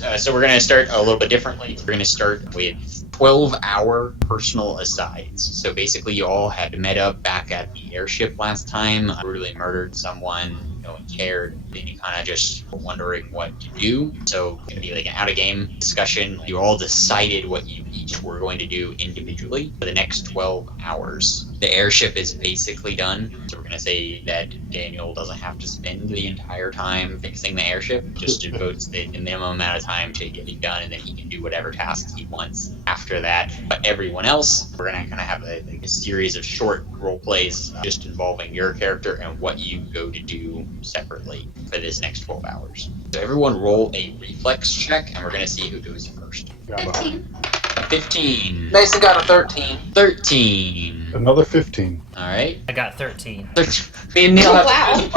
So we're gonna start a little bit differently. We're gonna start with 12-hour personal asides. So basically, you all had met up back at the airship last time, brutally murdered someone, no one cared. Then you kind of just were wondering what to do. So it's gonna be like an out-of-game discussion. You all decided what you each were going to do individually for the next 12 hours. The airship is basically done. So we're gonna say that Daniel doesn't have to spend the entire time fixing the airship. Just devotes the minimum amount of time to get it done, and then he can do whatever tasks he wants after that. But everyone else, we're gonna kind of have a series of short role plays just involving your character and what you go to do separately for this next 12 hours. So everyone roll a reflex check, and we're gonna see who goes first. 15. Mason got a 13. 13. Another 15. Alright. I got 13. Me and Neil have Wow.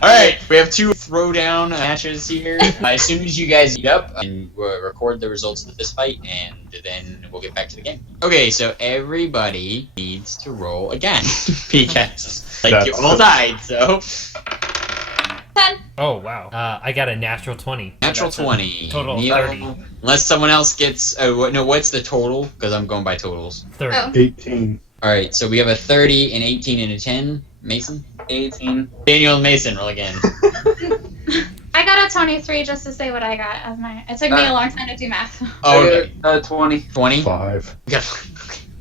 Alright, we have 2 throwdown matches here. As soon as you guys meet up, and we'll record the results of this fight, and then we'll get back to the game. Okay, so everybody needs to roll again. Because, you all died, so... 10. Oh, wow. I got a natural 20. Natural So that's a 20. Total of Neil, 30. unless someone else gets... no, what's the total? Because I'm going by totals. 30. Oh. 18. Alright, so we have a 30, an 18, and a 10. Mason? 18. Daniel and Mason, roll again. I got a 23 just to say what I got as my. It took me a long time to do math. Oh, okay. 20. 20? 5.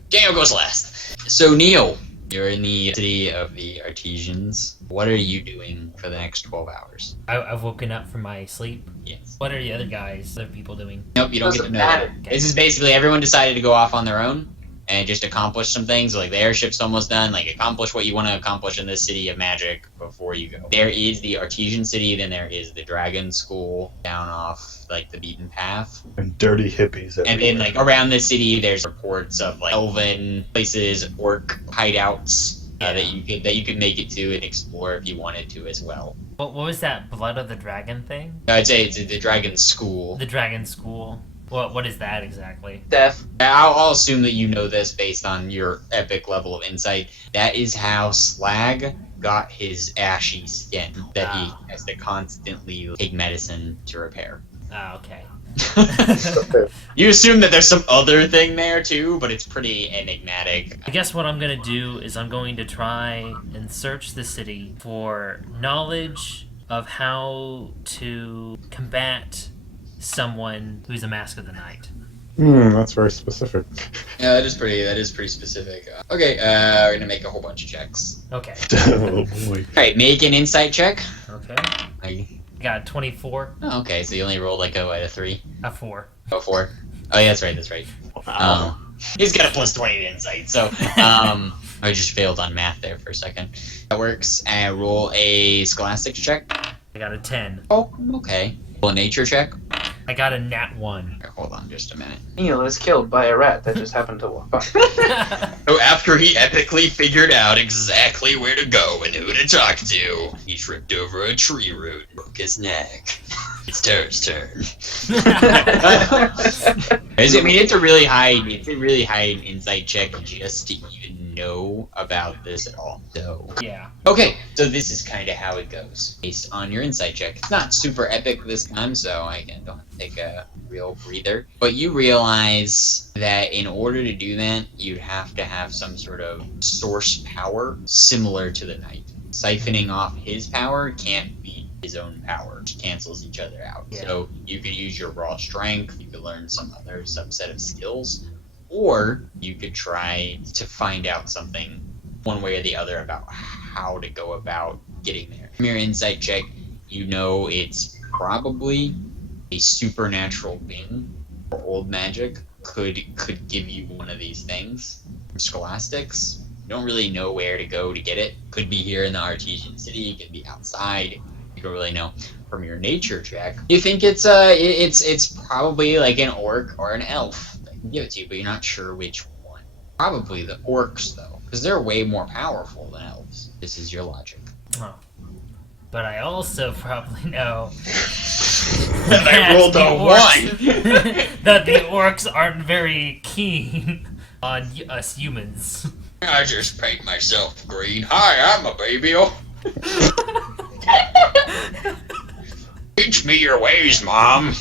Daniel goes last. So, Neil, you're in the city of the Artesians. What are you doing for the next 12 hours? I've woken up from my sleep. Yes. What are the other guys, other people doing? Nope, you don't get to Doesn't know matter. that. This is basically everyone decided to go off on their own and just accomplish some things. Like, the airship's almost done. Like, accomplish what you want to accomplish in this city of magic before you go. There is the Artesian city, then there is the Dragon School down off, like, the beaten path. And dirty hippies everywhere. And then, like, around the city, there's reports of, like, elven places, orc hideouts that you could make it to and explore if you wanted to as well. What was that Blood of the Dragon thing? I'd say it's the Dragon School. The Dragon School. What is that exactly? Death. I'll assume that you know this based on your epic level of insight. That is how Slag got his ashy skin that he has to constantly take medicine to repair. Ah, okay. You assume that there's some other thing there too, but it's pretty enigmatic. I guess what I'm gonna do is I'm going to try and search the city for knowledge of how to combat someone who's a Mask of the Night. That's very specific. Yeah, that is pretty specific. Okay, we're gonna make a whole bunch of checks. Okay. Oh boy. Alright, make an insight check. Okay. I Got a 24. Oh, okay, so you only rolled like a 3? A 4. Oh, 4. Oh, yeah, that's right. He's got a plus 20 to insight, so, I just failed on math there for a second. That works, and roll a scholastics check. I got a 10. Oh, okay. Roll a nature check. I got a nat 1. Okay, hold on just a minute. Neil is killed by a rat that just happened to walk by. So after he epically figured out exactly where to go and who to talk to, he tripped over a tree root and broke his neck. It's Tara's turn. I mean, it's a really high insight check just to even know about this at all. So Yeah. okay, so this is kind of how it goes based on your insight check. It's not super epic this time, so I don't have to take a real breather. But you realize that in order to do that, you'd have to have some sort of source power similar to the knight. Siphoning off his power can't be his own power. It cancels each other out. Yeah. So you could use your raw strength, you could learn some other subset of skills, or you could try to find out something one way or the other about how to go about getting there. From your insight check, you know it's probably a supernatural being or old magic could give you one of these things. From scholastics, you don't really know where to go to get it. Could be here in the Artesian city, could be outside. You don't really know. From your nature check, you think it's probably like an orc or an elf that can give it to you, but you're not sure which one. Probably the orcs though, because they're way more powerful than elves. This is your logic. Oh. But I also probably know And I rolled a 1. that the orcs aren't very keen on us humans. I just paint myself green. Hi, I'm a baby. Teach me your ways, Mom.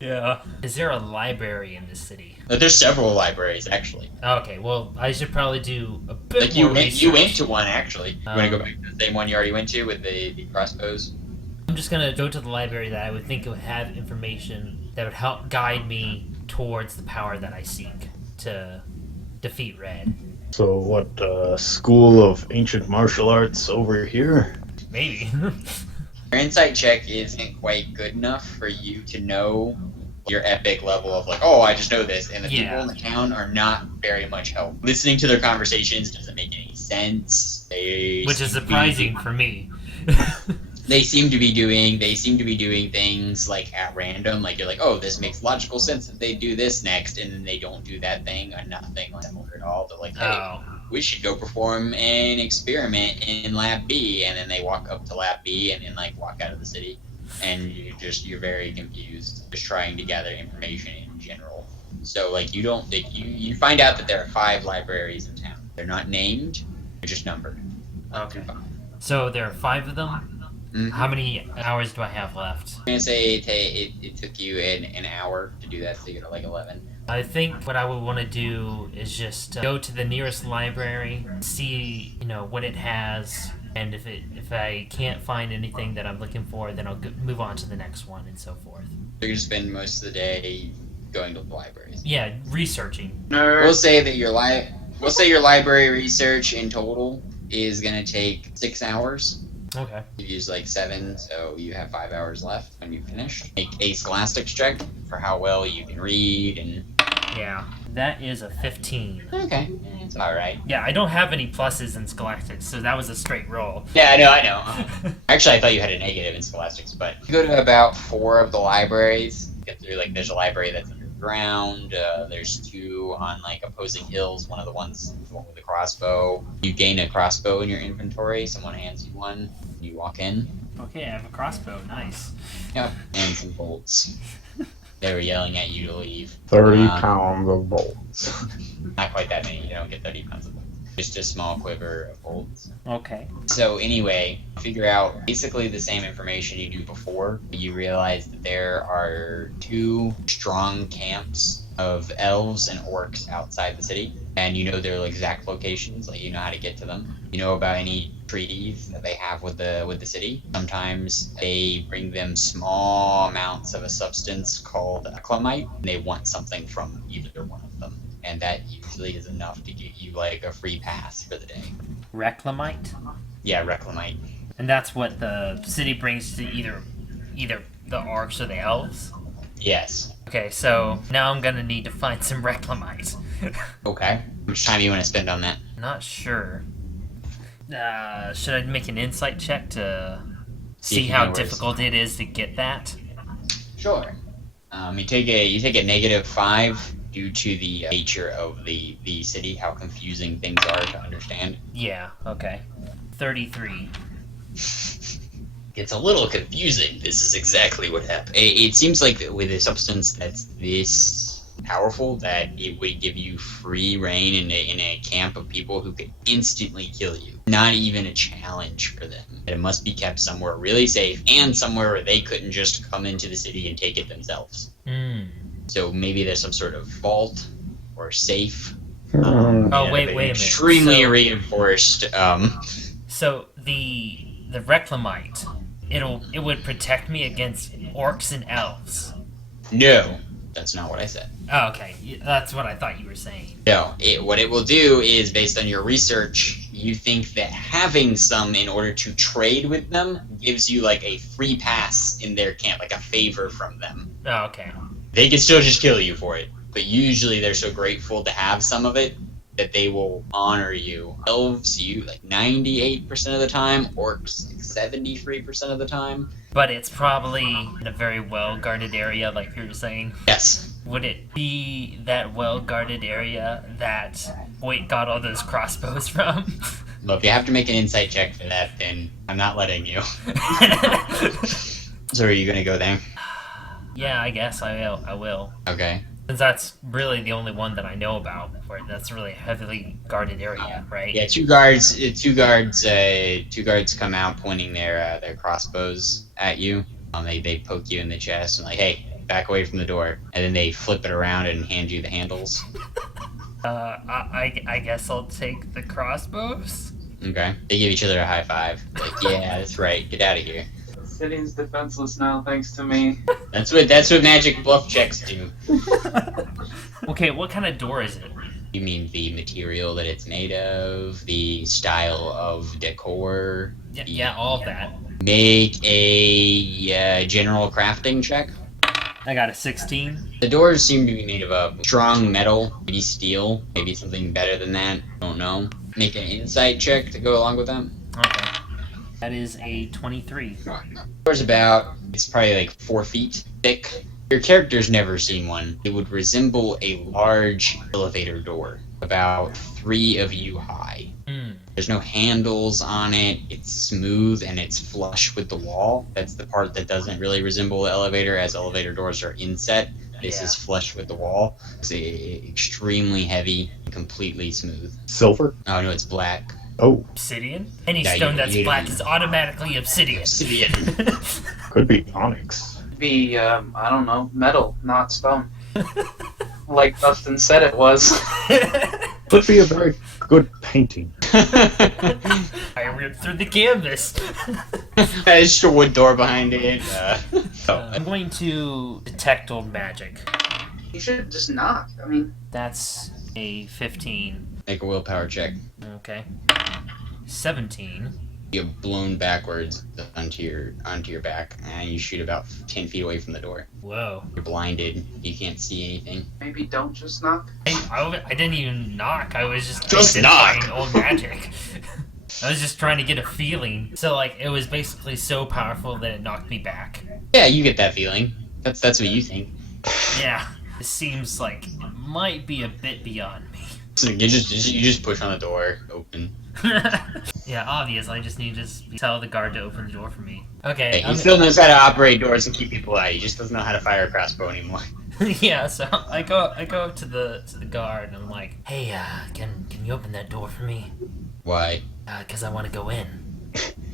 Yeah. Is there a library in this city? There's several libraries actually. Okay, well, I should probably do a bit Like more you went research. to one actually. You want to go back to the same one you already went to with the crossbows? I'm just gonna go to the library that I would think would have information that would help guide me towards the power that I seek to defeat Red. So what, school of ancient martial arts over here? Maybe. Your insight check isn't quite good enough for you to know your epic level of like, oh, I just know this, and the people Yeah. in the town are not very much help. Listening to their conversations doesn't make any sense. Which is surprising for me. They seem to be doing things like at random. Like you're like, oh, this makes logical sense that they do this next, and then they don't do that thing or nothing similar at all. They're like, hey, Oh. we should go perform an experiment in Lab B, and then they walk up to Lab B and then like walk out of the city, and you're very confused, just trying to gather information in general. So like you find out that there are 5 libraries in town. They're not named, they're just numbered. Okay. So there are 5 of them. Mhm. How many hours do I have left? I'm gonna say it took you an hour to do that, so you get like 11. I think what I would want to do is just go to the nearest library, see what it has, and if I can't find anything that I'm looking for, then I'll move on to the next one and so forth. You're gonna spend most of the day going to the libraries. Yeah, researching. Nerd. We'll say that your library research in total is gonna take 6 hours. Okay. You use like 7, so you have 5 hours left when you finish. Make a scholastics check for how well you can read and. Yeah. That is a 15. Okay, it's all right. Yeah, I don't have any pluses in Scholastics, so that was a straight roll. Yeah, I know. Actually, I thought you had a negative in scholastics, but you go to about 4 of the libraries. Get through like there's a library that's underground. There's 2 on like opposing hills. One of the ones the one with the crossbow. You gain a crossbow in your inventory. Someone hands you one. You walk in. Okay, I have a crossbow. Nice. Yep, and some bolts. They were yelling at you to leave. 30 pounds of bolts. Not quite that many. You don't get 30 pounds of bolts. Just a small quiver of bolts. Okay. So anyway, figure out basically the same information you knew before. You realize that there are 2 strong camps of elves and orcs outside the city, and you know their exact locations, like you know how to get to them. You know about any treaties that they have with the city. Sometimes they bring them small amounts of a substance called reclamite, and they want something from either one of them. And that usually is enough to get you like a free pass for the day. Reclamite? Yeah, reclamite. And that's what the city brings to either the orcs or the elves? Yes. Okay, so now I'm gonna need to find some reclamite. Okay. How much time you want to spend on that? Not sure. Should I make an insight check to see if you how know where it's- difficult it is to get that? Sure. You take a -5 due to the nature of the city, how confusing things are to understand. Yeah, okay. 33. It's a little confusing. This is exactly what happened. It seems like with a substance that's this powerful, that it would give you free reign in a camp of people who could instantly kill you. Not even a challenge for them. It must be kept somewhere really safe and somewhere where they couldn't just come into the city and take it themselves. So maybe there's some sort of vault or safe. Oh, wait a minute. Extremely So- reinforced. So the reclamite, it would protect me against orcs and elves. No, that's not what I said. Oh, okay. That's what I thought you were saying. No, what it will do is, based on your research, you think that having some in order to trade with them gives you like a free pass in their camp, like a favor from them. Oh, okay. They can still just kill you for it, but usually they're so grateful to have some of it that they will honor you. Elves, you like 98% of the time. Orcs, like 73% of the time. But it's probably in a very well-guarded area, like you were saying. Yes. Would it be that well-guarded area that Hoyt got all those crossbows from? Well, if you have to make an insight check for that, then I'm not letting you. So are you gonna go there? Yeah, I guess I will. Okay. Since that's really the only one that I know about, where that's a really heavily guarded area, right? Yeah, two guards come out pointing their crossbows at you. They poke you in the chest and like, hey, back away from the door, and then they flip it around and hand you the handles. I guess I'll take the crossbows. Okay. They give each other a high five. Like, yeah, that's right. Get out of here. The city's defenseless now, thanks to me. That's what magic bluff checks do. Okay, what kind of door is it? You mean the material that it's made of, the style of decor? Yeah, all of that. Make a general crafting check. I got a 16. The doors seem to be made of a strong metal, maybe steel, maybe something better than that. Don't know. Make an insight check to go along with them. Okay. That is a 23. Door's it's probably like 4 feet thick. Your character's never seen one. It would resemble a large elevator door, about 3 of you high. There's no handles on it. It's smooth and it's flush with the wall. That's the part that doesn't really resemble the elevator, as elevator doors are inset. This is flush with the wall. It's extremely heavy, completely smooth. Silver? Oh no, it's black. Oh, Obsidian? Any Yeah, stone you- that's you- black is automatically obsidian. Obsidian. could be onyx. Be, I don't know, metal, not stone. Like Dustin said it was. Could be a very good painting. I ripped through the canvas. There's just a wood door behind it. I'm going to detect old magic. You should just knock. I mean, That's a 15. Make a willpower check. Okay. 17. You get blown backwards onto your back, and you shoot about 10 feet away from the door. Whoa. You're blinded. You can't see anything. maybe don't just knock. I didn't even knock. I was just Just identifying knock. old magic. I was just trying to get a feeling. So like it was basically so powerful that it knocked me back. Yeah, you get that feeling. That's what you think. Yeah. This seems like it might be a bit beyond me. So you just push on the door, open. Yeah, obvious. I just need to just tell the guard to open the door for me. Okay. Hey, he still knows how to operate doors and keep people out. He just doesn't know how to fire a crossbow anymore. Yeah, so I go up to the guard and I'm like, hey, can you open that door for me? Why? 'Cause I want to go in.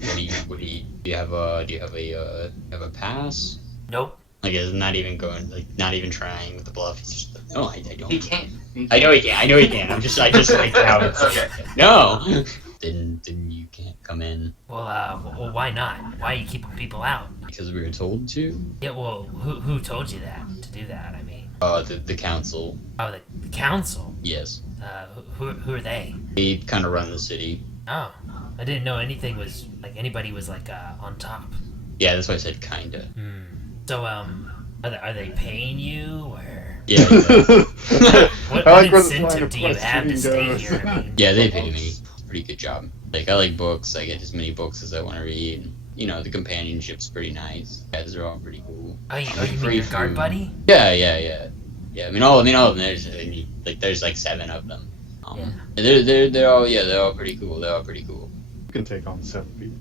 Do you have a pass? Nope. Like, it's not even not trying with the bluff. He's just like, no, I don't. He can't. I know he can. I just like how it's. Okay. No. Then you can't come in Well, why not? Why are you keeping people out? because we were told to. Yeah, well, who told you that to do that? I mean, The council. oh, the council. Yes. Who are they? They kind of run the city. Oh, I didn't know anything was like anybody was like on top. Yeah, that's why I said kinda. So are they paying you or Yeah. what I like where this line incentive of do you have to questioning stay goes. here? I mean, Yeah, they pay me. Pretty good job. Like, I like books. I get as many books as I want to read. You know, the companionship's pretty nice. Guys are all pretty cool. oh, you Free mean your guard food. buddy? Yeah. I mean, all of them. There's like 7 of them. They're all pretty cool. You can take on 7 people.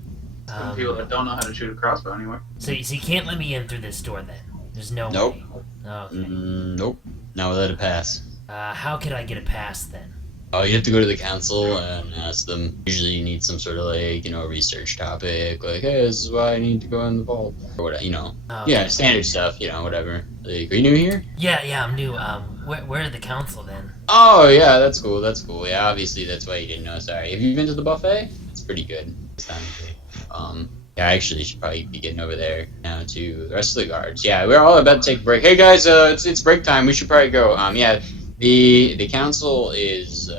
Some people that don't know how to shoot a crossbow anywhere. So you can't let me in through this door then? There's no Nope. way. Oh, okay. Nope. Not without a pass. How could I get a pass then? Oh, you have to go to the council and ask them. Usually you need some sort of research topic. Like, hey, this is why I need to go in the vault. Or whatever, Oh, Yeah, standard stuff, whatever. Like, are you new here? Yeah, I'm new. Where are the council then? Oh, yeah, that's cool. Yeah, obviously that's why you didn't know. Sorry. Have you been to the buffet? It's pretty good. Yeah, I actually should probably be getting over there now to the rest of the guards. Yeah, we're all about to take a break. Hey guys, it's break time. We should probably go. Yeah, the council is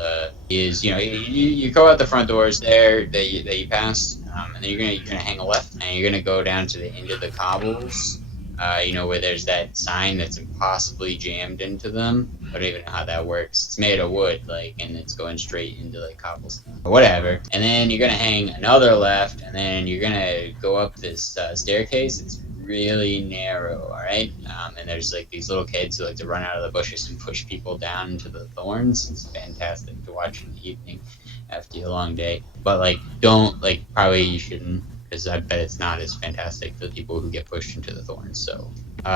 you go out the front doors there that you passed, and then you're gonna hang a left, and you're gonna go down to the end of the cobbles. Where there's that sign that's impossibly jammed into them. I don't even know how that works. It's made of wood, and it's going straight into cobbles. Or whatever. And then you're gonna hang another left, and then you're gonna go up this staircase. It's really narrow, alright? And there's these little kids who like to run out of the bushes and push people down into the thorns. It's fantastic to watch in the evening after a long day. But probably you shouldn't. Because I bet it's not as fantastic for the people who get pushed into the thorns. So,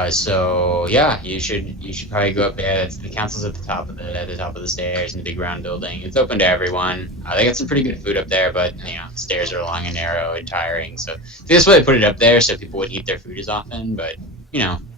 So yeah, you should probably go up there. The council's at the top of the stairs in the big round building. It's open to everyone. They got some pretty good food up there, but the stairs are long and narrow and tiring. So this way they put it up there so people would eat their food as often. But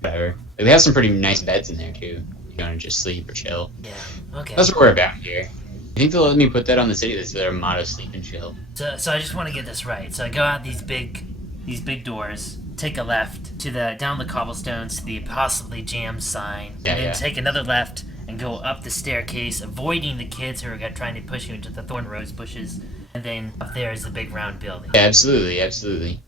whatever. They have some pretty nice beds in there too. You want to just sleep or chill. Yeah. Okay. That's what we're about here. You think they'll let me put that on the city? That's their motto: sleep and chill. So I just want to get this right. So I go out these big doors, take a left down the cobblestones to the possibly jammed sign, and then take another left and go up the staircase, avoiding the kids who are trying to push you into the thorn rose bushes. And then up there is the big round building. Yeah, absolutely.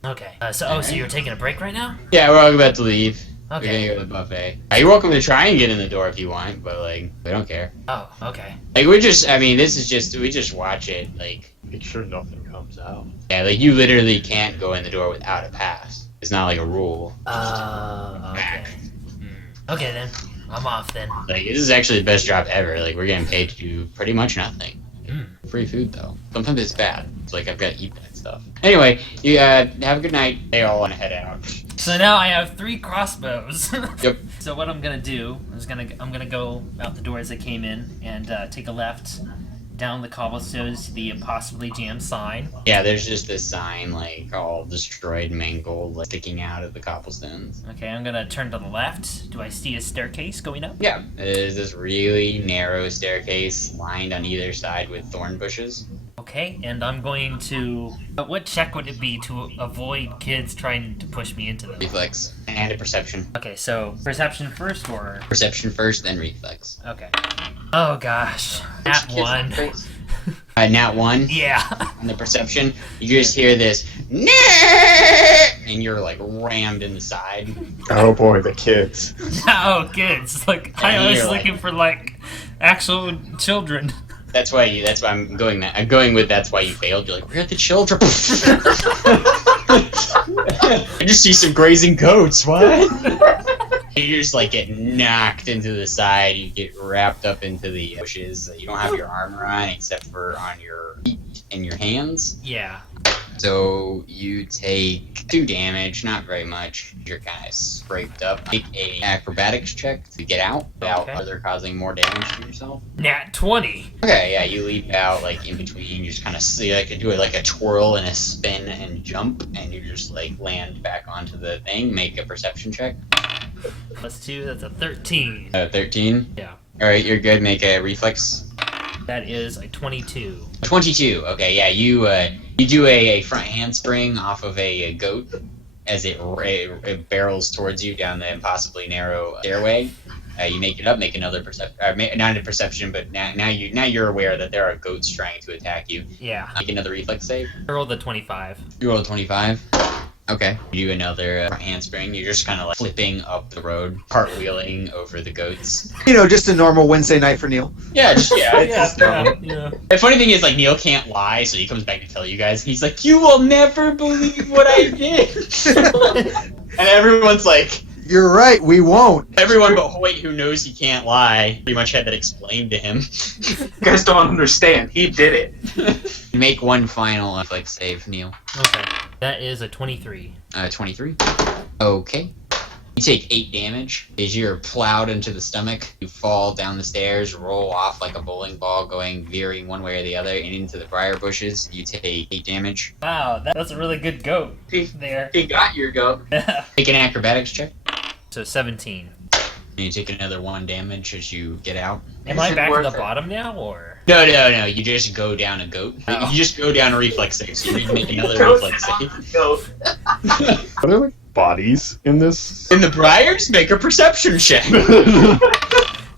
Okay. So you're taking a break right now? Yeah, we're all about to leave. Okay. We're gonna go to the buffet. You're welcome to try and get in the door if you want, but we don't care. Oh, okay. We just watch it. Make sure nothing comes out. Yeah, you literally can't go in the door without a pass. It's not a rule. Okay. Okay then. I'm off then. This is actually the best job ever. We're getting paid to do pretty much nothing. Free food though. Sometimes it's bad. It's I've got to eat that stuff. Anyway, you have a good night. They all want to head out. So now I have 3 crossbows. Yep. So what I'm gonna do is I'm gonna go out the door as I came in and take a left down the cobblestones to the possibly jammed sign. Yeah, there's just this sign all destroyed, mangled, sticking out of the cobblestones. Okay, I'm gonna turn to the left. Do I see a staircase going up? Yeah, there's this really narrow staircase lined on either side with thorn bushes. Okay, and I'm going to... What check would it be to avoid kids trying to push me into them? Reflex and a perception. Okay, so perception first or... Perception first, then reflex. Okay. Oh gosh. Nat 1. Nat 1? Yeah. On the perception, you just hear this, "Nah!" and you're rammed in the side. Oh boy, the kids. Oh, kids. I was looking for actual children. That's why I'm going. I'm going with that's why you failed. You're where are the children? I just see some grazing goats. What? You just get knocked into the side. You get wrapped up into the bushes. You don't have your armor on except for on your feet and your hands. Yeah. So you take 2 damage, not very much. You're kind of scraped up. Make a acrobatics check to get out without further causing more damage to yourself. Nat 20. Okay, yeah, you leap out in between. You just kind of see do it a twirl and a spin and jump, and you just land back onto the thing. Make a perception check. +2, that's a 13. 13. Yeah. All right, you're good. Make a reflex. That is a 22. 22. Okay, yeah, you do a front handspring off of a goat as it barrels towards you down the impossibly narrow stairway. You make it up, make another perception, not a perception, but now you're aware that there are goats trying to attack you. Yeah. Make another reflex save. I rolled a 25. You roll a 25. Okay. You do another front handspring. You're just kind of flipping up the road, cartwheeling over the goats. Just a normal Wednesday night for Neil. Yeah, it's just normal. Yeah. The funny thing is, Neil can't lie, so he comes back to tell you guys. He's you will never believe what I did. And everyone's You're right, we won't. everyone but Hoyt, who knows he can't lie, pretty much had that explained to him. You guys don't understand. He did it. Make one final reflex save, Neil. Okay. That is a 23. 23. Okay. You take 8 damage as you're plowed into the stomach. You fall down the stairs, roll off like a bowling ball, veering one way or the other, and into the briar bushes. You take 8 damage. Wow, that's a really good goat there. He got your goat. Make an acrobatics check. So 17. And you take another 1 damage as you get out. Am I Is it back to worth the it? bottom now, or? No. You just go down a goat. Oh. You just go down a reflex save, so you need to make another Goat reflex down save. goat. Are there bodies in this? In the briars, make a perception check.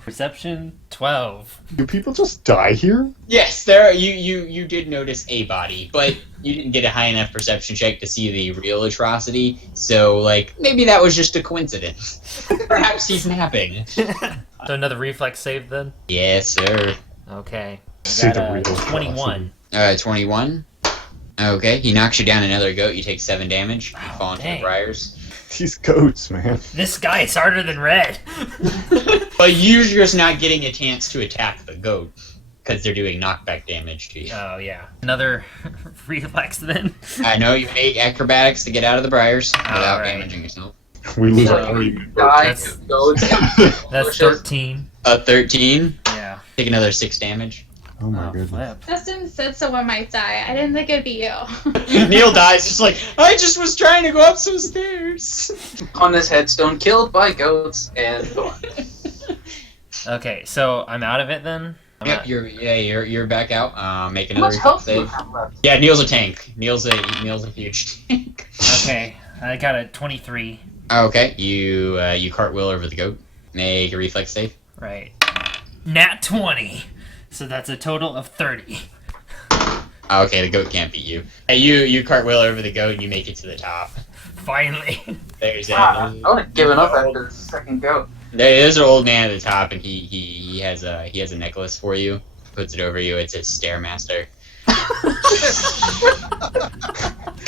Perception 12. Do people just die here? Yes, there. You did notice a body, but you didn't get a high enough perception check to see the real atrocity. So, maybe that was just a coincidence. Perhaps he's napping. So another reflex save then? Yes, sir. Okay. See I the got real 21. 21. Okay, he knocks you down another goat. You take 7 damage. You fall into the dang. briars. These goats, man. This guy is harder than Red. But you're just not getting a chance to attack the goat because they're doing knockback damage to you. Oh, yeah. Another reflex then? I know you make acrobatics to get out of the briars without Alright. damaging yourself. We lose So our you argument. die That's- to goats. That's 13. 13. Yeah. Take another 6 damage. Oh my Oh, goodness. flip. Dustin said someone might die. I didn't think it'd be you. Neil dies just like, I just was trying to go up some stairs. On this headstone, killed by goats and Okay, so I'm out of it then? I'm Yep, out- you're back out. Make How much another health do you save. have left? Yeah, Neil's a tank. Neil's a huge tank. Okay, I got a 23. Okay, you cartwheel over the goat. Make a reflex save. Right. Nat 20. So that's a total of 30. Okay, the goat can't beat you. Hey, you cartwheel over the goat and you make it to the top. Finally. There's I would have given up after the second goat. There's an old man at the top, and he has a necklace for you. Puts it over you. It says Stairmaster.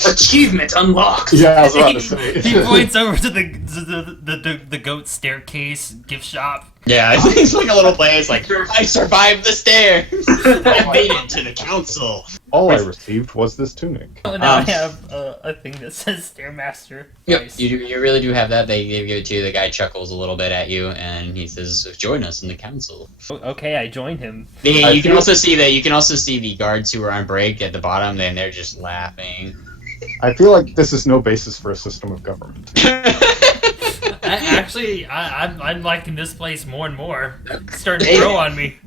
Achievement unlocked. Yeah, I was about to say. He points over to the goat staircase gift shop. Yeah, it's like a little place. Like I survived the stairs. I made it to the council. All I received was this tunic. Oh, now I have a thing that says Stairmaster. Yep, Nice. you really do have that. They give it to you. The guy chuckles a little bit at you, and he says, "Join us in the council." Okay, I joined him. You can also see that. You can also see the guards who are on break at the bottom, and they're just laughing. I feel like this is no basis for a system of government. I'm liking this place more and more. It's starting to grow on me.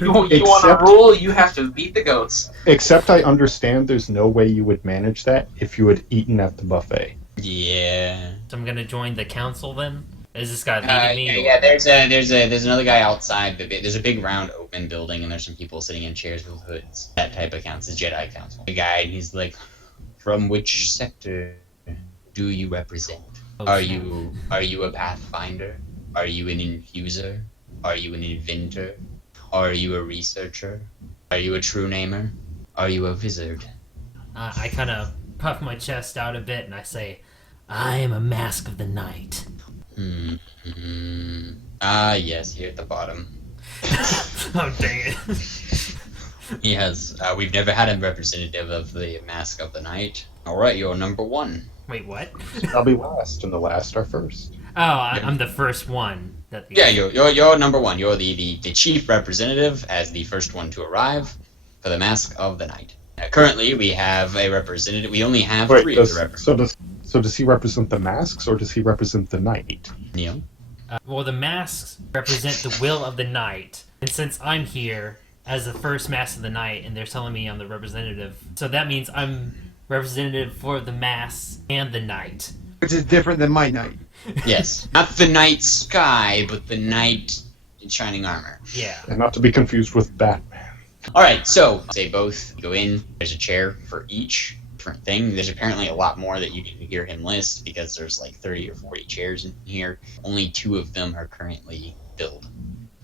You want Except- to rule, you have to beat the goats. Except I understand there's no way you would manage that if you had eaten at the buffet. Yeah. So I'm gonna join the council then? Is this guy leading me? Yeah, there's another guy outside. There's a big round open building, and there's some people sitting in chairs with hoods. That type of counts as Jedi Council. The guy, and he's like, "From which sector do you represent? Oh, Are snap. you a pathfinder? Are you an infuser? Are you an inventor? Are you a researcher? Are you a true namer? Are you a wizard?" I kind of puff my chest out a bit and I say, I am a mask of the night. Yes, here at the bottom. Oh, dang it. Yes, we've never had a representative of the Mask of the Night. Alright, you're number 1. Wait, what? I'll be last, and the last are first. Oh, I'm the first one. Yeah, you're number 1. You're the chief representative as the first one to arrive for the Mask of the Night. Currently, we have a representative. We only have 3 of the representatives. So does he represent the masks, or does he represent the knight? Neil? Well, the masks represent the will of the night. And since I'm here as the first mask of the night, and they're telling me I'm the representative, so that means I'm representative for the masks and the night. Which is different than my night. Yes. Not the night sky, but the knight in shining armor. Yeah. And not to be confused with Batman. Alright, so they both go in. There's a chair for each different thing. There's apparently a lot more that you didn't hear him list because there's like 30 or 40 chairs in here. Only 2 of them are currently filled.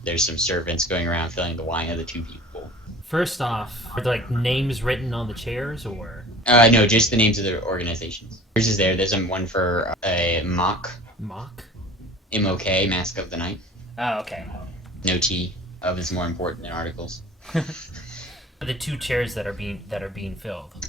There's some servants going around filling the wine of the 2 people. First off, are there like names written on the chairs or? No, just the names of the organizations. Yours is there. There's one for a Mock, Mock? M-O-K, Mask of the Night. Oh, okay. No T. Of is more important than articles. The 2 chairs that are being filled.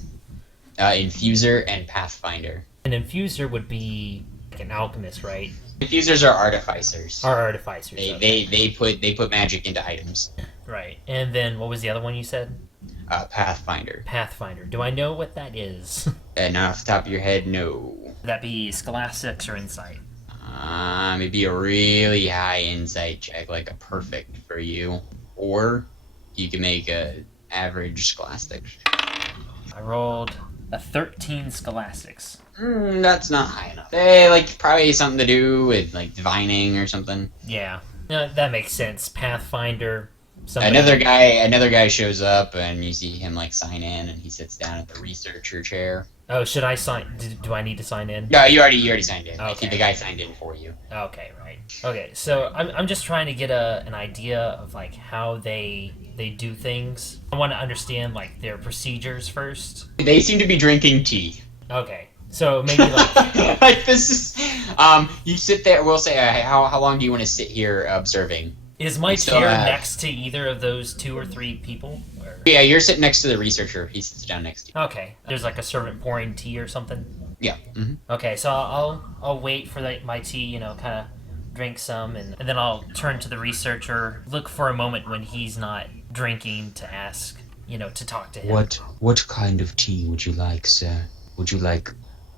Infuser and Pathfinder. An infuser would be like an alchemist, right? Infusers are artificers. Or artificers. okay. They put magic into items. Right. And then what was the other one you said? Pathfinder. Pathfinder. Do I know what that is? And off the top of your head, no. Would that be scholastics or insight? It'd be a really high insight check, like a perfect for you. Or you can make a average scholastic. I rolled a 13 scholastics. That's not high enough. They like probably something to do with like divining or something. Yeah. No, that makes sense. Pathfinder. Somebody... Another guy shows up and you see him like sign in and he sits down at the researcher chair. Oh, should I sign? Do I need to sign in? Yeah, you already signed in. Okay. The guy signed in for you. Okay, right. Okay, so I'm just trying to get an idea of like how they do things. I want to understand like their procedures first. They seem to be drinking tea. Okay, so maybe like like this is you sit there. We'll say how long do you want to sit here observing? is my still chair have- next to either of those 2 or 3 people? Or... Yeah, you're sitting next to the researcher. He sits down next to you. Okay, there's like a servant pouring tea or something. Yeah. Hmm. Okay, so I'll wait for my tea, kind of drink some, and then I'll turn to the researcher, look for a moment when he's not drinking to ask, to talk to him. What kind of tea would you like, sir? Would you like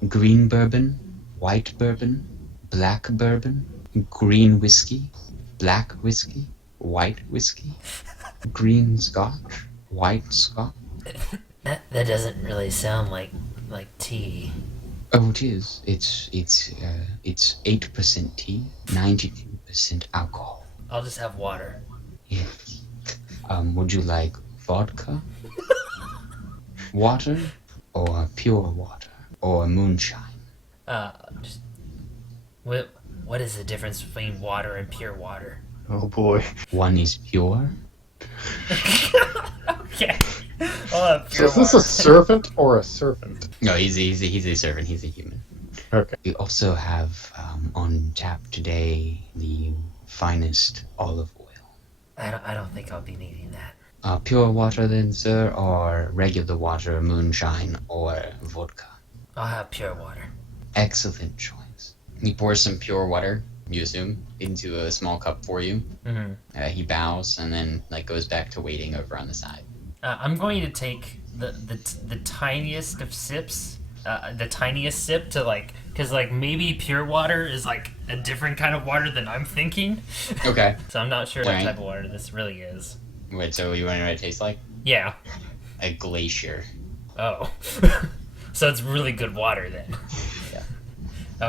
green bourbon, white bourbon, black bourbon, green whiskey, black whiskey, white whiskey, green scotch, white scotch? That doesn't really sound like tea. Oh, it is. It's 8% tea, 92% alcohol. I'll just have water. Yes. Would you like vodka, water, or pure water, or moonshine? Just what is the difference between water and pure water? Oh boy. One is pure. Okay. I'll have So pure is this water. a servant or a servant? No, he's a servant. He's a human. Okay. We also have on tap today the finest olive oil. I don't think I'll be needing that. Pure water then, sir, or regular water, moonshine, or vodka? I'll have pure water. Excellent choice. He pours some pure water, you assume, into a small cup for you. Mm-hmm. He bows and then goes back to waiting over on the side. I'm going to take the tiniest of sips, the tiniest sip to because maybe pure water is a different kind of water than I'm thinking. Okay. So I'm not sure what Right. type of water this really is. Wait, so you want to know what it tastes like? Yeah. A glacier. Oh. So it's really good water then. Yeah.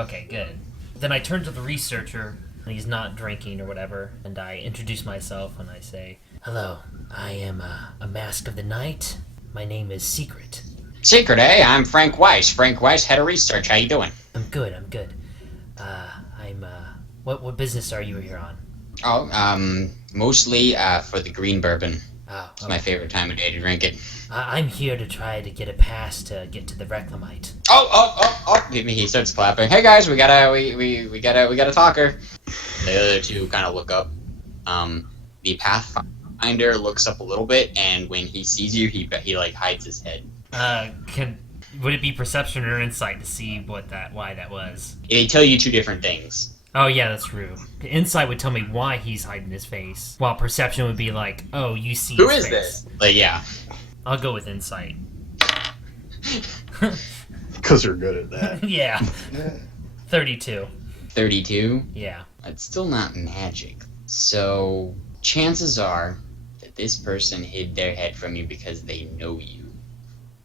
Okay, good. Then I turn to the researcher, and he's not drinking or whatever, and I introduce myself and I say, "Hello, I am a Mask of the Night. My name is Secret. Secret, eh? I'm Frank Weiss. Frank Weiss, head of research. How you doing? I'm good. What business are you here on?" Oh, mostly for the green bourbon. Oh, It's my favorite time of day to drink it. I'm here to try to get a pass to get to the Reclamite. Oh! He starts clapping. Hey guys, we got a talker. The other two kind of look up. The Pathfinder looks up a little bit, and when he sees you, he hides his head. Would it be perception or insight to see why that was? They tell you two different things. Oh yeah, that's true. Insight would tell me why he's hiding his face, while perception would be like, "Oh, you see Who his is face." this? Like, yeah. I'll go with insight. Because you're good at that. Yeah. 32. 32. Yeah. It's still not magic. So chances are that this person hid their head from you because they know you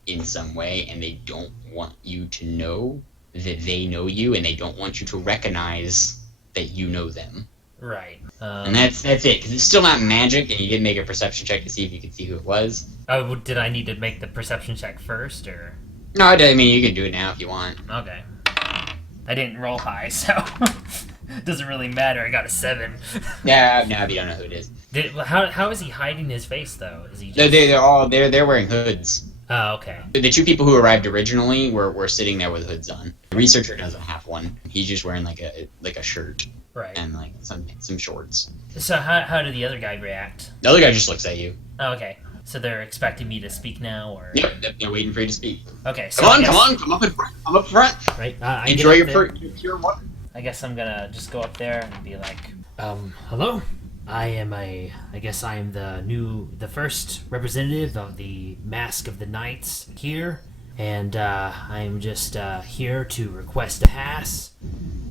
in some way, and they don't want you to know that they know you, and they don't want you to recognize that you know them. Right. And that's it, because it's still not magic, and you did make a perception check to see if you could see who it was. Oh, did I need to make the perception check first, or? No, I mean, you can do it now if you want. Okay. I didn't roll high, so it doesn't really matter. I got a 7. Yeah, no, if you don't know who it is. How is he hiding his face though? Is he? They're wearing hoods. Oh, okay. The two people who arrived originally were sitting there with hoods on. The researcher doesn't have one. He's just wearing like a shirt Right. and some shorts. So how did the other guy react? The other guy just looks at you. Oh, okay. So they're expecting me to speak now, or? Yep, they're waiting for you to speak. Okay. So Come on, come up in front. Come up front. Right. I get Enjoy up your there. pure water. I guess I'm gonna just go up there and be like, hello. I am the first representative of the Mask of the Knights here, and I'm just here to request a pass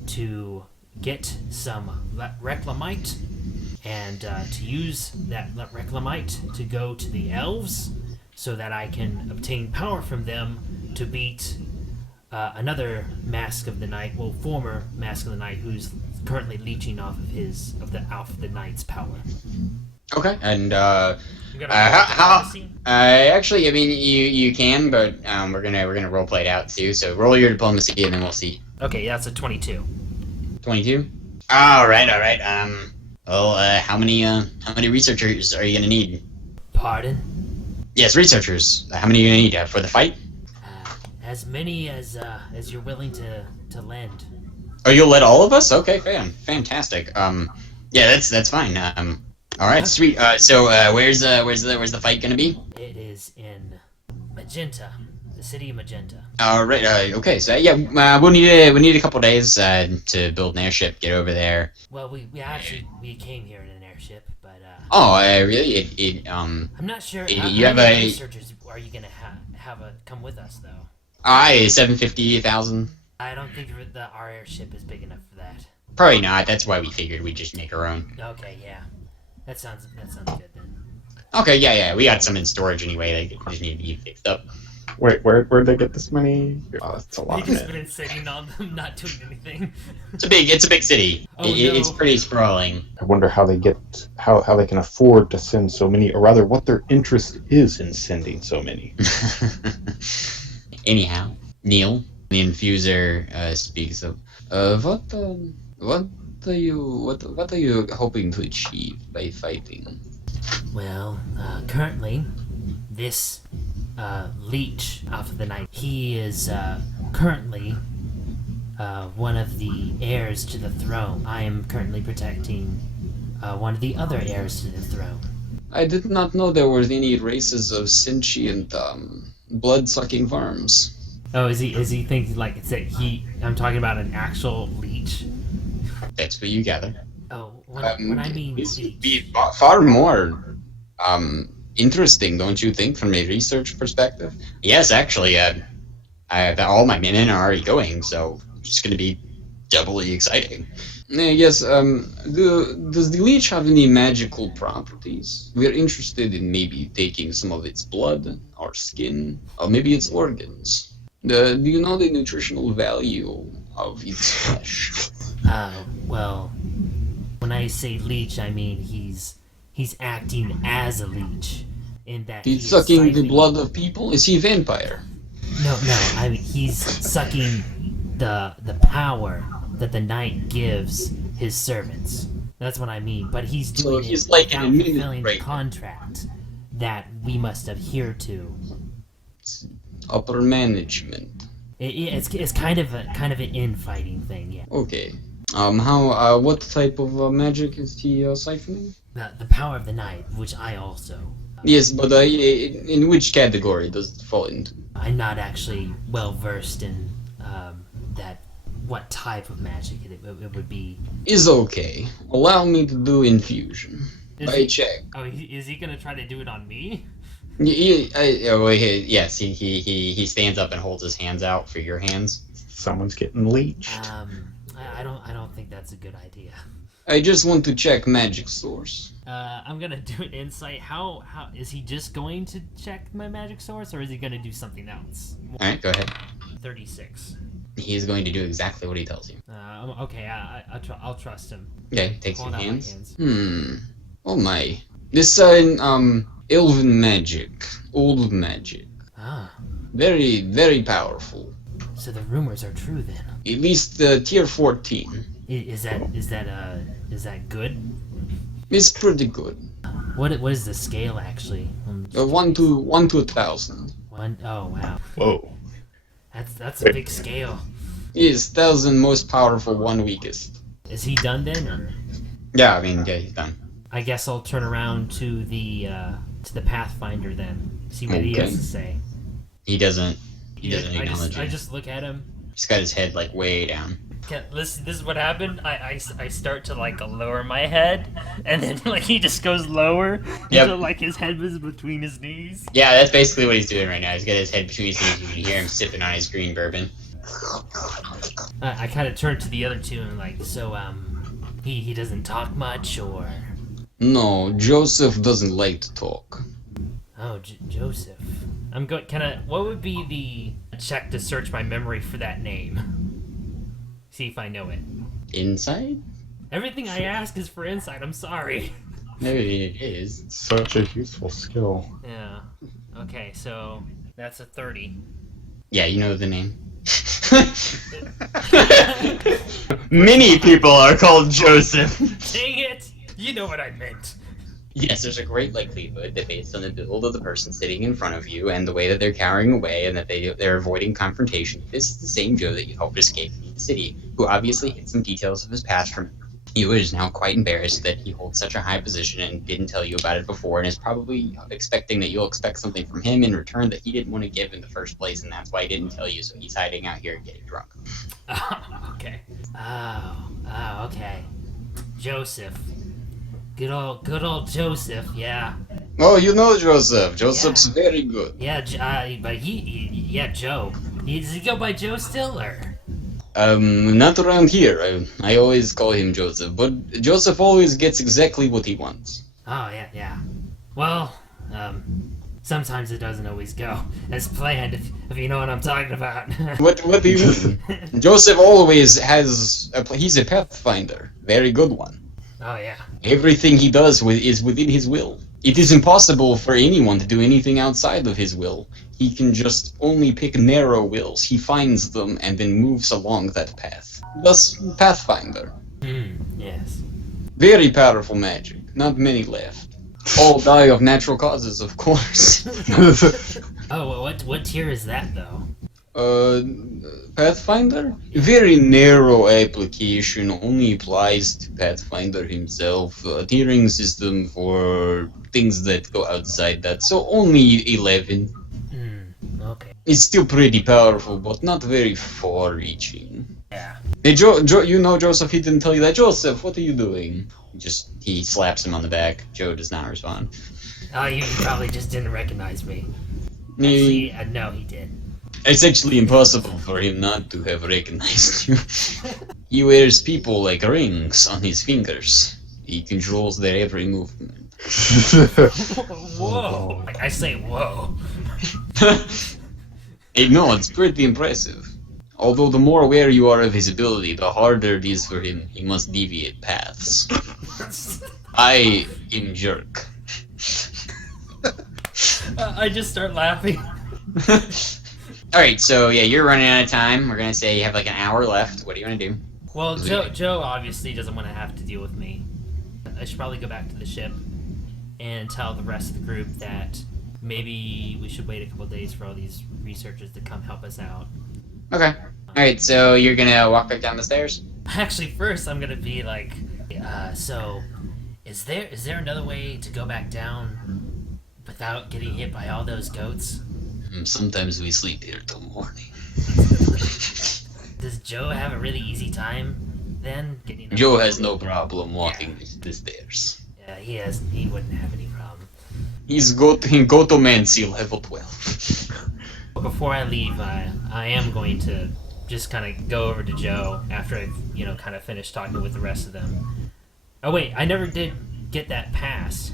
to get some Reclamite, and to use that Reclamite to go to the elves, so that I can obtain power from them to beat another Mask of the Night, former Mask of the Night, who's currently leeching off of the Knight's power. Okay, and You got actually, I mean, you can, but we're gonna role play it out too. So roll your diplomacy, and then we'll see. Okay, that's a 22. 22. All right. Well, how many researchers are you gonna need? Pardon? Yes, researchers. How many are you gonna need for the fight? As many as you're willing to lend. Oh, you'll let all of us? Okay, fantastic. Yeah, that's fine. All right, sweet. So, where's the fight gonna be? It is in Magenta. The city of Magenta. Right. Okay. So yeah, we'll need a couple days to build an airship. Get over there. Well, we came here in an airship, but Oh, really? I'm not sure. You How have many a researchers are you gonna have come with us though? 750,000. I don't think our airship is big enough for that. Probably not. That's why we figured we'd just make our own. Okay, yeah, that sounds good then. Okay. Yeah. We got some in storage anyway. They just need to be fixed up. Wait, where'd they get this money? Oh, that's a lot. We've just been sitting on them, not doing anything. It's a big city. Oh, It's no. pretty sprawling. I wonder how they can afford to send so many, or rather, what their interest is in sending so many. Anyhow, Neil, the infuser, speaks of what are you hoping to achieve by fighting? Well, currently, this Leech of the Night, he is currently one of the heirs to the throne. I am currently protecting one of the other heirs to the throne. I did not know there were any races of sentient, blood-sucking worms. Oh, is he thinking like it's that I'm talking about an actual leech? That's what you gather. Oh, when I mean This leech. would be far more, interesting, don't you think, from a research perspective? Yes, actually, all my men are already going, so it's just going to be doubly exciting. Yes, does the leech have any magical properties? We're interested in maybe taking some of its blood, or skin, or maybe its organs. Do you know the nutritional value of its flesh? Well, when I say leech, I mean he's acting as a leech, in that He's sucking the siphoning- blood of people? Is he a vampire? No, I mean he's sucking the power that the knight gives his servants. That's what I mean. But he's So doing he's it like an without fulfilling the administrator. contract that we must adhere to. Upper management. It's kind of an infighting thing, yeah. Okay. What type of magic is he siphoning? The power of the knight, which I also. Yes, but in which category does it fall into? I'm not actually well versed in that. What type of magic it would be? Is okay. Allow me to do infusion. I check. Oh, is he gonna try to do it on me? Yes, he stands up and holds his hands out for your hands. Someone's getting leeched. I don't think that's a good idea. I just want to check magic source. I'm gonna do an insight. How is he just going to check my magic source, or is he gonna do something else? Alright, go ahead. 36. He is going to do exactly what he tells you. Okay, I'll trust him. Okay, take Hold some out my hands. Oh my. This elven magic. Old magic. Ah, Very, very powerful. so the rumors are true then. At least tier 14. Is that good? It's pretty good. What is the scale actually? 1 to 1,000. Oh wow, Whoa. that's a big scale. Yes, 1,000 most powerful, 1 weakest. Is he done then? Or? Yeah, I mean, yeah, he's done. I guess I'll turn around to the Pathfinder then. See what he has Okay. to say. He doesn't acknowledge I you. just look at him. He's got his head like way down. This is what happened. I start to like lower my head, and then like he just goes lower Yep. until like his head was between his knees. Yeah, that's basically what he's doing right now. He's got his head between his knees. You can hear him sipping on his green bourbon. I kind of turn to the other two and like, so he doesn't talk much, or No, Joseph doesn't like to talk. oh Joseph. I'm going. What would be the check to search my memory for that name? See if I know it. Inside? Everything I ask is for insight. I'm sorry. Maybe it is. Such a useful skill. Yeah. Okay, so that's a 30. Yeah, you know the name. Many people are called Joseph. Dang it! You know what I meant. Yes, there's a great likelihood that based on the build of the person sitting in front of you and the way that they're cowering away and that they're avoiding confrontation, this is the same Joe that you helped escape from the city, who obviously hid some details of his past from. You is now quite embarrassed that he holds such a high position and didn't tell you about it before, and is probably expecting that you'll expect something from him in return that he didn't want to give in the first place, and that's why he didn't tell you, so he's hiding out here getting drunk. Okay. Oh, okay. Joseph. Good old Joseph, yeah. Oh, you know Joseph. Joseph's very good. Yeah, but Joe. Does he go by Joe still, or? Not around here. I always call him Joseph, but Joseph always gets exactly what he wants. Oh, yeah. Well, sometimes it doesn't always go as planned, if you know what I'm talking about. What do you mean? Joseph always he's a pathfinder. Very good one. Oh, yeah. Everything he does is within his will. It is impossible for anyone to do anything outside of his will. He can just only pick narrow wills. He finds them and then moves along that path. Thus, Pathfinder. Yes. Very powerful magic. Not many left. All die of natural causes, of course. Oh, well, what tier is that, though? Pathfinder? Very narrow application, only applies to Pathfinder himself. Tiering system for things that go outside that, so only 11. Okay. It's still pretty powerful, but not very far-reaching. Yeah. Hey, you know Joseph, he didn't tell you that. Joseph, what are you doing? He slaps him on the back. Joe does not respond. Oh, you probably just didn't recognize me. He- Actually, no, he did. It's actually impossible for him not to have recognized you. He wears people like rings on his fingers. He controls their every movement. Whoa! Like I say, whoa. Hey, no, it's pretty impressive. Although the more aware you are of his ability, the harder it is for him. He must deviate paths. I am jerk. I just start laughing. Alright, so yeah, you're running out of time. We're gonna say you have like an hour left. What do you want to do? Well, Joe obviously doesn't want to have to deal with me. I should probably go back to the ship and tell the rest of the group that maybe we should wait a couple days for all these researchers to come help us out. Okay. Alright, so you're gonna walk back down the stairs? Actually, first I'm gonna be like, so is there another way to go back down without getting hit by all those goats? Sometimes we sleep here till morning. Does Joe have a really easy time then getting? Joe has no problem walking the stairs. Yeah, he wouldn't have any problem. He's Gotomancy level 12. Before I leave, I am going to just kind of go over to Joe after I've kind of finished talking with the rest of them. Oh wait, I never did get that pass.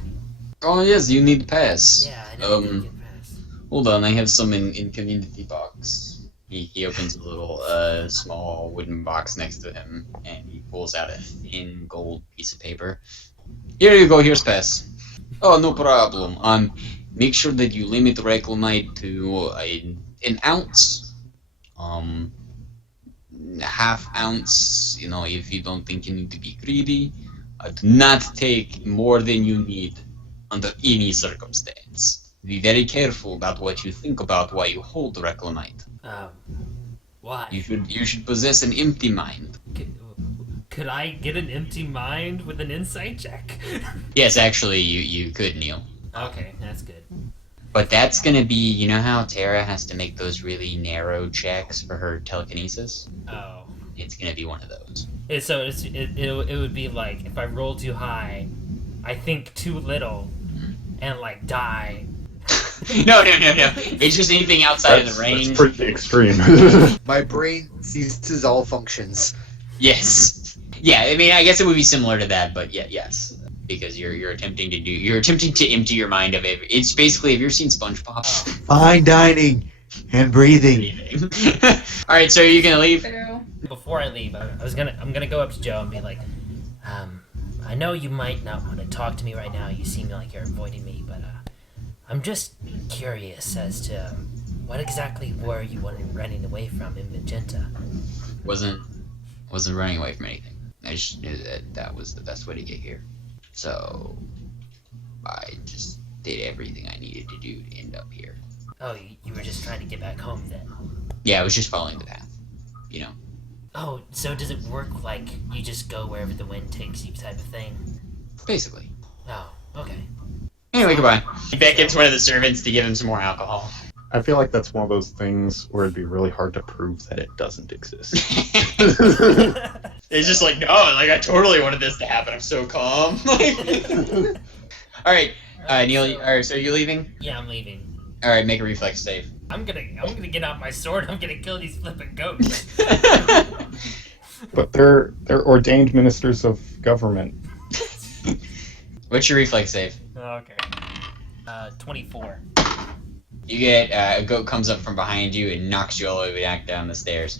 Oh yes, you need pass. Yeah, I never did get pass. Hold on, I have some in community box. He opens a little small wooden box next to him, and he pulls out a thin gold piece of paper. Here you go. Here's pass. Oh, no problem. Make sure that you limit reclamite to an ounce. Half ounce. If you don't think you need to be greedy, do not take more than you need under any circumstance. Be very careful about what you think about while you hold reclamite. Why? You should possess an empty mind. Could I get an empty mind with an insight check? Yes, actually, you could, Neil. Okay, that's good. But that's gonna be, you know how Tara has to make those really narrow checks for her telekinesis? Oh. It's gonna be one of those. So it would be like if I roll too high, I think too little, and like die. No. It's just anything outside of the range. That's pretty extreme. My brain ceases all functions. Yes. Yeah, I mean, I guess it would be similar to that, but yeah, yes. Because you're attempting to empty your mind of it. It's basically, have you ever seen SpongeBob? Fine dining and breathing. Alright, so are you gonna leave? True. Before I leave, I'm gonna go up to Joe and be like, I know you might not want to talk to me right now. You seem like you're avoiding me, but I'm just curious as to what exactly were you running away from in Magenta? Wasn't running away from anything. I just knew that was the best way to get here. So I just did everything I needed to do to end up here. Oh, you were just trying to get back home then? Yeah, I was just following the path. Oh, so does it work like you just go wherever the wind takes you type of thing? Basically. Oh, okay. Anyway, goodbye. He beckons one of the servants to give him some more alcohol. I feel like that's one of those things where it'd be really hard to prove that it doesn't exist. It's just like, no, like I totally wanted this to happen. I'm so calm. All right, Neil. All right, so are you leaving? Yeah, I'm leaving. All right, make a reflex save. I'm gonna get out my sword. I'm gonna kill these flipping goats. But they're ordained ministers of government. What's your reflex save? Okay. 24. You get a goat comes up from behind you and knocks you all the way back down the stairs.